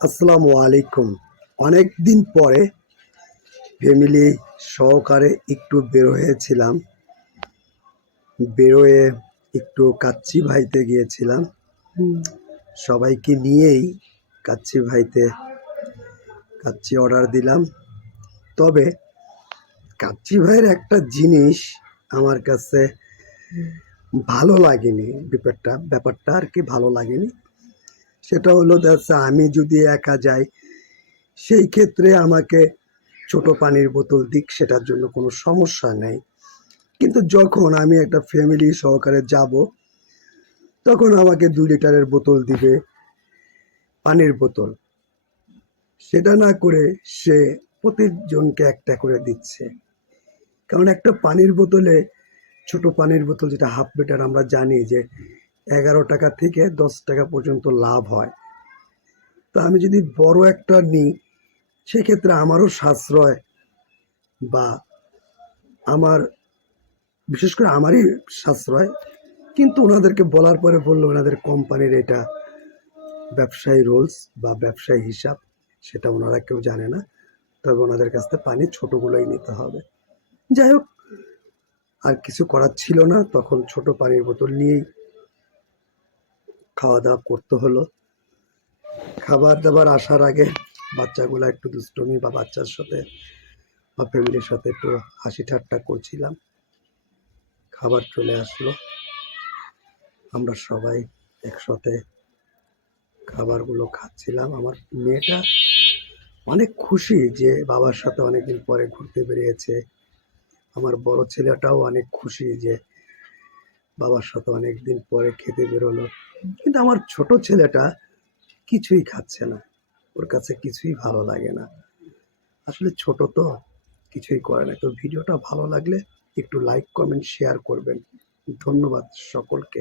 আসসালামু আলাইকুম। অনেক দিন পরে ফ্যামিলি সহকারে একটু বের হয়েছিলাম। বেরোয়ে একটু কাচ্চি ভাইতে গিয়েছিলাম। সবাইকে নিয়েই কাচ্চি ভাইতে কাচ্চি অর্ডার দিলাম। তবে কাচ্চি ভাইয়ের একটা জিনিস আমার কাছে ভালো লাগেনি। ব্যাপারটা আর কি ভালো লাগেনি। সেটা হলো দেখা আমি যদি একা যাই সেই ক্ষেত্রে আমাকে ছোট পানির বোতল দিক, সেটার জন্য কোনো সমস্যা নেই। কিন্তু যখন আমি একটা ফ্যামিলি সহকারে যাব, তখন আমাকে 2 লিটারের বোতল দিবে, পানির বোতল। সেটা না করে সে প্রতিজনকে একটা করে দিচ্ছে। কারণ একটা পানির বোতলে, ছোট পানির বোতল যেটা হাফ লিটার, আমরা জানি যে 11 টাকা থেকে 10 টাকা পর্যন্ত লাভ হয়। তো আমি যদি বড় একটা নিই, সেক্ষেত্রে আমারও সাশ্রয়, বা আমার, বিশেষ করে আমারই সাশ্রয়। কিন্তু ওনাদেরকে বলার পরে বললো ওনাদের কোম্পানির এটা ব্যবসায়ী রুলস বা ব্যবসায়ী হিসাব, সেটা ওনারা কেউ জানে না। তবে ওনাদের কাছ থেকে পানি ছোটগুলোই নিতে হবে। যাই হোক, আর কিছু করার ছিল না, তখন ছোট পানির বোতল নিয়েই খাওয়া দাওয়া করতে হলো। খাবার দাবার আসার আগে বাচ্চাগুলো একটু দুষ্টুমি, বা বাচ্চার সাথে বা ফ্যামিলির সাথে একটু হাসি ঠাট্টা করছিলাম। খাবার চলে আসলো, আমরা সবাই একসাথে খাবারগুলো খাচ্ছিলাম। আমার মেয়েটা অনেক খুশি যে বাবার সাথে অনেকদিন পরে ঘুরতে বেরিয়েছে। আমার বড় ছেলেটাও অনেক খুশি যে বাবার সাথে অনেকদিন পরে খেতে বেরোলো। কিন্তু আমার ছোট ছেলেটা কিছুই খাচ্ছে না, ওর কাছে কিছুই ভালো লাগে না। আসলে ছোট তো, কিছুই করে না। তো ভিডিওটা ভালো লাগলে একটু লাইক, কমেন্ট, শেয়ার করবেন। ধন্যবাদ সকলকে।